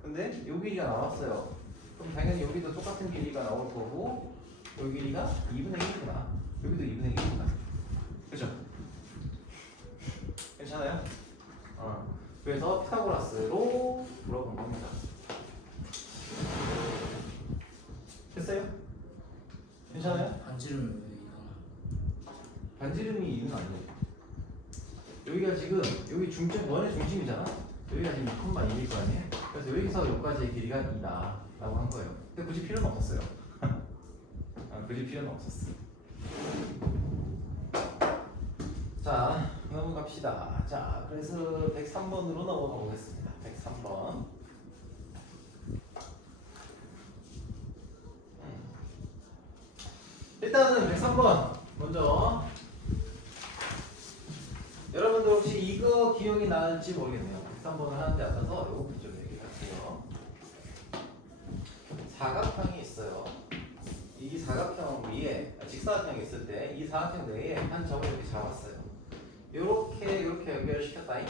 근데 요 길이가 나왔어요. 그럼 당연히 여기도 똑같은 길이가 나올 거고 요 길이가 2분의 1이구나. 여기도 2분의 1이구나. 그렇죠? 괜찮아요? 그래서 피타고라스로 물어본 겁니다. 됐어요? 괜찮아요? 반지름이 왜 이거나? 반지름이 2는 아니에요. 여기가 지금 여기 중점 원의 중심이잖아. 여기가 지금 2,1일 거 아니에요. 그래서 여기서 여기까지의 길이가 2다 라고 한 거예요. 근데 굳이 필요는 없었어요. 굳이 필요는 없었어. 자, 넘어갑시다. 자, 그래서 103번으로 넘어가 보겠습니다. 103번. 일단은 103번 먼저 여러분들 혹시 이거 기억이 날지 모르겠네요. 103번을 하는데 앞서서 이거부터 좀 얘기할게요. 사각형이 있어요. 이 사각형 위에 직사각형이 있을 때 이 사각형 내에 한 점을 이렇게 잡았어요. 이렇게 연결시켰다.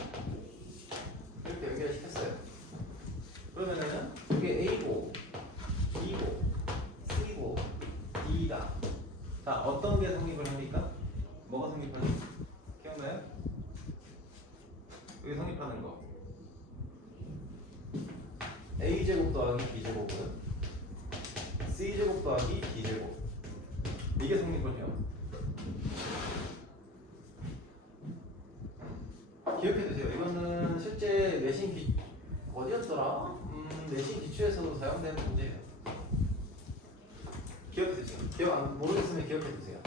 이렇게 연결시켰어요. 그러면은 이게 A고 B고 C고 D다. 자, 어떤 게 성립을 합니까? 뭐가 성립하는 거? 기억나요? 여기 성립하는 거. A제곱 더하기 B제곱은 C제곱 더하기 D제곱. 이게 성립을 해요. 기억해두세요. 이거는 실제 내신 어디였더라? 내신 기초에서도 사용되는 문제예요. 기억해두세요. 모르겠으면 기억해두세요.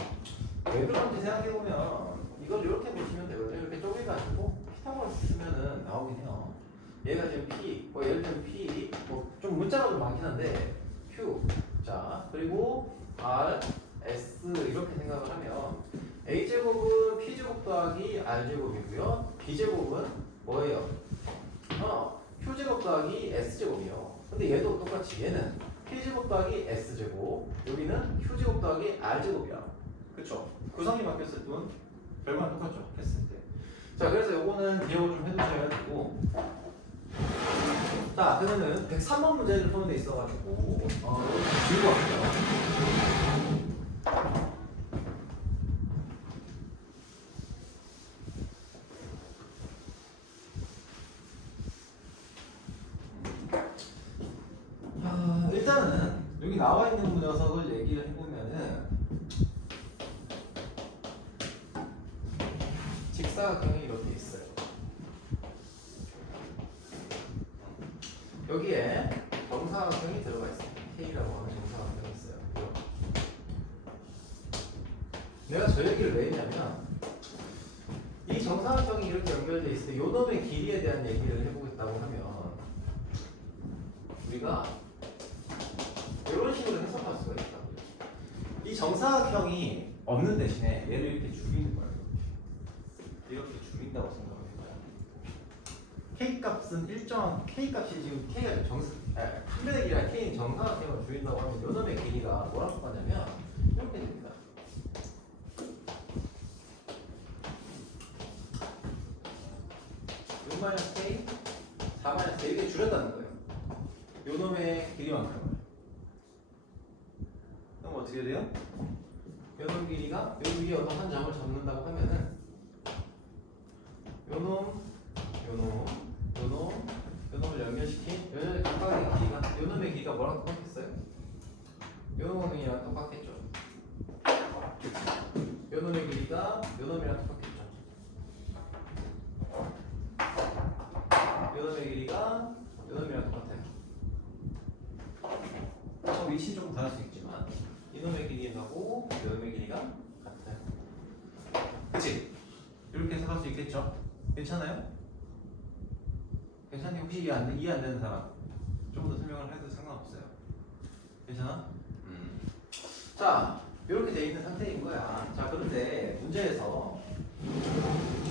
왜 그런지 생각해보면 이걸 이렇게 보시면 되거든요. 이렇게 쪼개가지고 피타고라스 쓰면은 나오긴 해요. 얘가 지금 P, 예를 들면 P, 좀 문자가 좀 많긴 한데 Q, 자 그리고 R, S 이렇게 생각을 하면 A제곱은 P제곱 더하기 R제곱이고요. B제곱은 뭐예요? Q제곱 더하기 S제곱이요. 근데 얘도 똑같이 얘는 P제곱 더하기 S제곱, 여기는 Q제곱 더하기 R제곱이야. 그쵸? 구성이 바뀌었을 뿐 결과는 똑같죠? 했을 때. 자, 그래서 요거는 기억을 좀 해두셔야 되고. 자, 그러면은 103번 문제를 푸는 데 있어가지고 들고 갈게요. 일단은 여기 나와 있는 녀석을 얘기를 해보면은 직사각형이 이렇게 있어요. 여기에 정사각형이 들어가 있어요. K라고 하는 정사각형이 있어요. 내가 저 얘기를 왜 했냐면 이 정사각형이 이렇게 연결되어 있을 때 요놈의 길이에 대한 얘기를 해보겠다고 하면 우리가 이런 식으로 해석할 수가 있다고요. 이 정사각형이 없는 대신에 얘를 이렇게 죽이는 거예요. 이렇게 죽인다고 생각을 해봐요. K 값은 일정한 K 값이 지금 K가 판별의 길이랑 K는 정사각형을 죽인다고 하면 요놈의 길이가 뭐라고 하냐면 이렇게 됩니다. 6-K, 4-K 이렇게 줄였다는 거예요. 요놈의 길이만큼을. 그럼 어떻게 돼요? 요놈 길이가 여기 위에 어떤 한 점을 잡는다고 하면은 요놈을 연결시킨 각각의 길이가 요놈의 길이가 뭐랑 똑같겠어요? 요놈이랑 똑같겠죠. 요놈의 길이가 요놈이랑 똑같겠죠. 요놈의 길이가 요놈이랑 똑같아요. 위치 조금 다를 수 있지만 이놈의 길이하고 요놈의 길이가 같아요. 그치? 이렇게 해석할 수 있겠죠? 괜찮아요? 괜찮니? 혹시 이해 안 되는 사람? 좀 더 설명을 해도 상관없어요. 괜찮아? 자, 이렇게 돼 있는 상태인 거야. 자, 그런데 문제에서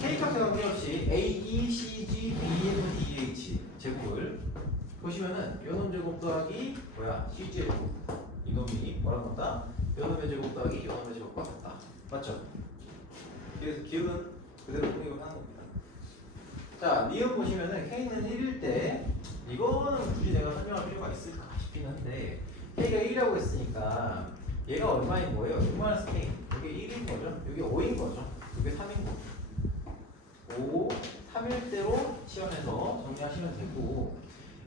K값에 관계없이 A, E, C, G, B, F, D, H 제곱을 보시면은 요놈 제곱 더하기 C 제곱 이놈이 뭐라고 한다? 요놈의 제곱 더하기 요놈의 제곱과 같다. 맞죠? 그래서 기억은 그대로 공식을 하는 겁니다. 자, 니은 보시면은 K는 1일 때 이거는 굳이 내가 설명할 필요가 있을까 싶긴 한데 K가 1이라고 했으니까 얘가 얼마인 거예요? 6-K 이게 1인 거죠? 이게 5인 거죠? 이게 3인 거죠? 5, 3일 대로 시험에서 정리하시면 되고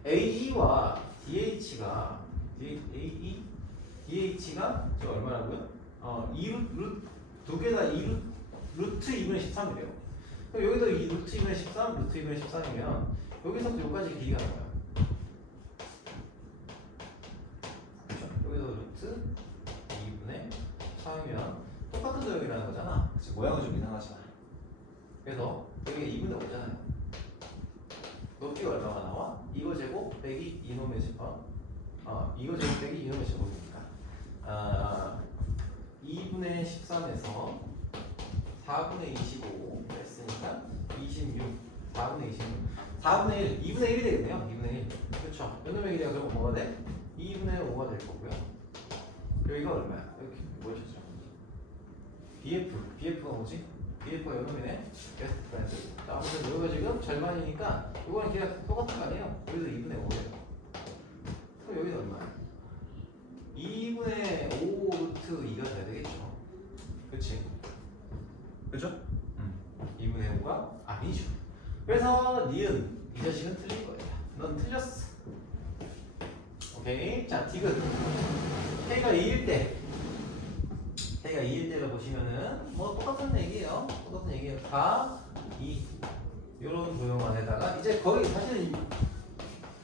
AE와 DH가 DH가 저 얼마라고요? 2루트 두 개 다 2루트 2분의 13이래요. 그럼 여기도 2루트 2분의 13, 루트 2분의 13이면 여기서부터 여기까지 길이가 나와요. 그렇죠? 여기서 루트 2분의 3이면 똑같은 도형이라는 거잖아. 그치? 모양은 좀 이상하지만. 그래서 여기가 2분의 5잖아요. 높이가 얼마가 나와? 이거 제곱 빼기 이놈의 제곱. 이거 제곱 빼기 이놈의 제곱이니까 2분의 13에서 4분의 25 했으니까 26 4분의 26 4분의 1 2분의 1이 되겠네요. 2분의 1 그렇죠. 요놈의 길이가 그럼 뭐가 돼? 2분의 5가 될 거고요. 여기가 얼마야? 여기 뭐였죠? BF가 뭐지? BF가 요놈이네. 베스트 프렌드. 자, 아무튼 여기가 지금 절반이니까 이거는 길이가 똑같은 거 아니에요? 여기서 2분의 5예요. 그럼 여기서 얼마야? 2분의 5 루트 2가 돼야 되겠죠. 그치? 그죠? 2분의 5가 아니죠. 그래서 니은 이 자식은 틀린 거야. 넌 틀렸어. 오케이. 자, 디귿 K가 2일 때를 보시면은 뭐 똑같은 얘기예요. 다 2 요런 도형 안에다가 이제 거의 사실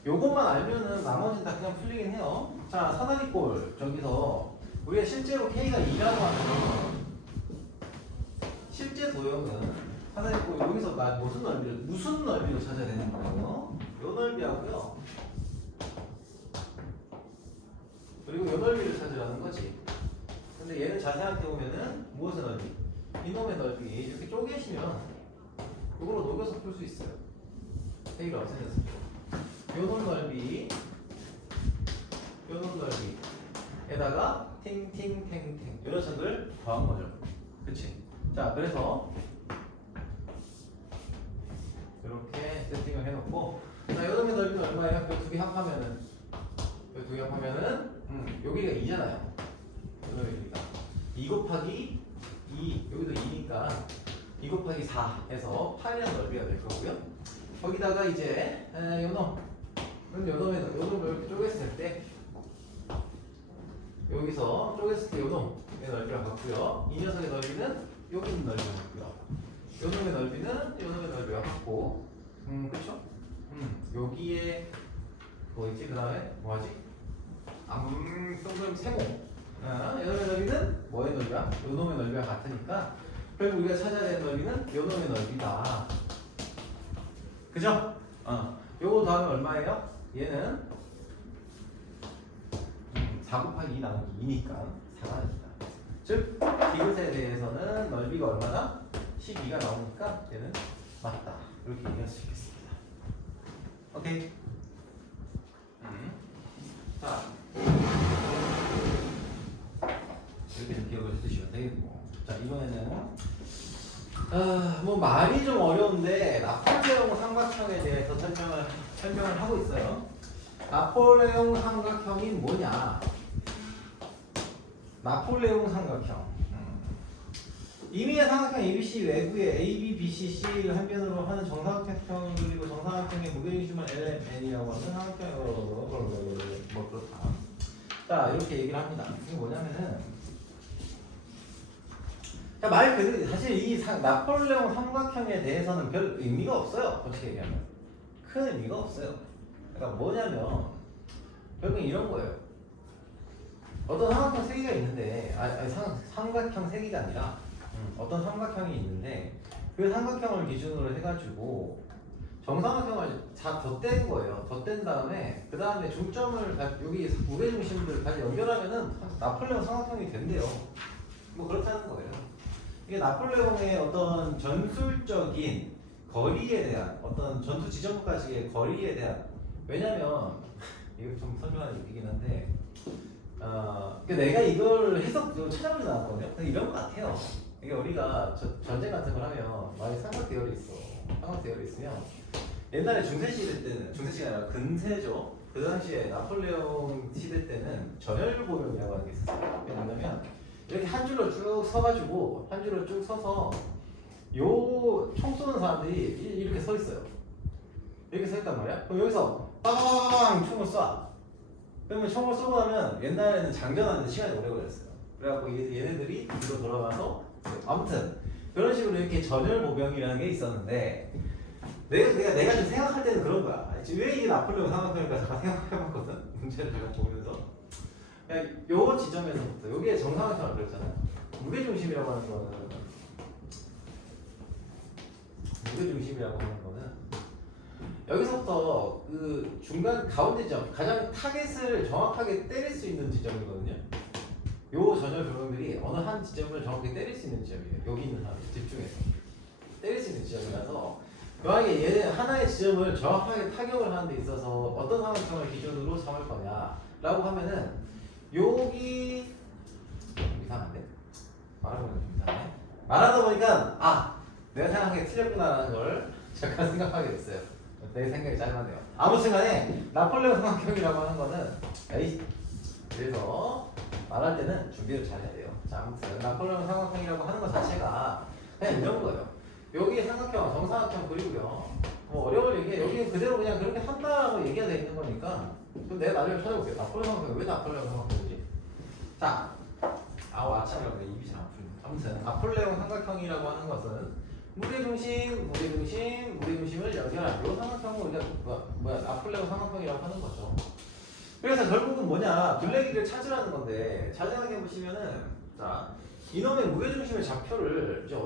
요것만 알면은 나머지는 다 그냥 풀리긴 해요. 자, 사다리꼴 저기서 우리가 실제로 K가 2라고 하면 실제 도형은 사다리꼴 여기서 나 무슨 넓이로 찾아야 되는 거예요? 요 넓이하고요. 그리고 요 넓이를 찾으라는 거지. 근데 얘는 잘 생각해보면은 무엇의 넓이? 이놈의 넓이 이렇게 쪼개시면 이걸로 녹여서 풀 수 있어요. K를 없애면서 요놈 넓이 에다가 팅팅탱탱 이런 식을 더한 거죠. 그치? 자, 그래서 이렇게 세팅을 해놓고 자, 요놈의 넓이는 얼마예요? 이 두 개 합하면은 여기가 2잖아요. 요놈의 길이가 2 곱하기 2 여기도 2니까 2 곱하기 4 해서 8이라는 넓이가 될 거고요. 거기다가 이제 요놈을 이렇게 쪼갰을 때 여기서 쪼갰을 때 요놈의 넓이랑 같고요. 이 녀석의 넓이는 여기 있는 넓이랑 같고요. 요놈의 넓이는 요놈의 넓이와 같고 그쵸? 여기에 뭐 있지? 그 다음에 뭐하지? 동그라미 세모 요놈의 넓이는 뭐의 넓이야? 요놈의 넓이와 같으니까 결국 우리가 찾아야 되는 넓이는 요놈의 넓이다. 그죠? 요거 더하면 얼마예요? 얘는 4 곱하기 2 나누기 2니까 4가 됩니다. 즉 디귿에 대해서는 넓이가 얼마나? 12가 나오니까 얘는 맞다. 이렇게 얘기할 수 있겠습니다. 오케이. 자 이렇게 좀 기억을 해두시면 되겠고, 자 이번에는 뭐 말이 좀 어려운데 나폴레옹 삼각형에 대해서 설명을 하고 있어요. 나폴레옹 삼각형이 뭐냐? 나폴레옹 삼각형. 임의의 삼각형 ABC 외부에 AB, BC, C를 한 변으로 하는 정사각형을 그리고 정사각형의 무게중심은 LN이라고 하는 삼각형으로 뭐 그렇다. 자 이렇게 얘기를 합니다. 이게 뭐냐면은 말 그대로 사실 이 나폴레옹 삼각형에 대해서는 별 의미가 없어요. 솔직히 얘기하면 큰 의미가 없어요. 그러니까 뭐냐면 결국 이런 거예요. 어떤 삼각형 세 개가 있는데 삼각형 세 개가 아니라 어떤 삼각형이 있는데 그 삼각형을 기준으로 해가지고 정사각형을 다 덧댄 거예요. 덧댄 다음에 그 다음에 중점을 여기 무게중심들 다시 연결하면은 나폴레옹 삼각형이 된대요. 뭐 그렇다는 거예요. 이게 나폴레옹의 어떤 전술적인 거리에 대한 어떤 전투 지점까지의 거리에 대한, 왜냐면 이거 좀 설명하는 얘기긴 한데 그러니까 내가 이걸 해석 찾아보지 않았거든요. 이런 것 같아요. 이게 우리가 전쟁 같은 걸 하면 만약에 삼각 대열이 있어. 삼각 대열이 있으면 옛날에 중세 시대 때는, 중세 시대가 아니라 근세죠. 그 당시에 나폴레옹 시대 때는 전열보병이라고 하는 게 있었어요. 왜냐면 이렇게 한 줄로 쭉 서가지고 한 줄로 쭉 서서 요 총 쏘는 사람들이 이렇게 서 있어요. 이렇게 서 있단 말이야. 그럼 여기서 빵 총을 쏴. 그러면 총을 쏘고 나면 옛날에는 장전하는데 시간이 오래 걸렸어요. 그래갖고 얘네들이 뒤로 돌아가서 아무튼 그런 식으로 이렇게 전열보병이라는 게 있었는데 내가 지금 생각할 때는 그런 거야. 왜 이게 나폴레옹 삼각형일까 잠깐 생각해봤거든. 문제를 제가 보면서 요 지점에서부터 여기에 정사각형을 그렸잖아요. 무게중심이라고 하는 거는 여기서부터 그 중간 가운데 점 가장 타겟을 정확하게 때릴 수 있는 지점이거든요. 요 전열보병들이 어느 한 지점을 정확하게 때릴 수 있는 지점이에요. 여기 있는 사람 집중해서 때릴 수 있는 지점이라서 만약에 얘는 하나의 지점을 정확하게 타격을 하는 데 있어서 어떤 삼각형을 기준으로 삼을 거냐라고 하면은 여기 좀 이상한데? 말하면 좀 이상해. 말하다 보니까 내가 생각하기에 틀렸구나라는 걸 잠깐 생각하게 됐어요. 내 생각이 짧았네요. 아무튼간에 나폴레옹 삼각형이라고 하는 거는 그래서 말할 때는 준비를 잘 해야 돼요. 자, 아무튼 나폴레옹 삼각형이라고 하는 것 자체가 그냥 이런 거예요. 여기 삼각형, 정사각형 그리고요. 뭐 어려울 얘기, 여기 그대로 그냥 그렇게 한다라고 얘기가 돼 있는 거니까. 그럼 내가 나중에 찾아볼게요. 나폴레옹 삼각형 왜 나폴레옹 삼각형이지? 자, 아침이라고 내 입이 잘 안 풀린다. 아무튼 나폴레옹 삼각형이라고 하는 것은 무게중심을 연결한 요 삼각형을 우리가 나폴레옹 삼각형이라고 하는 거죠. 그래서 결국은 뭐냐, 둘레길을 찾으라는 건데 잘 생각해 보시면은 자 이놈의 무게중심의 좌표를 이제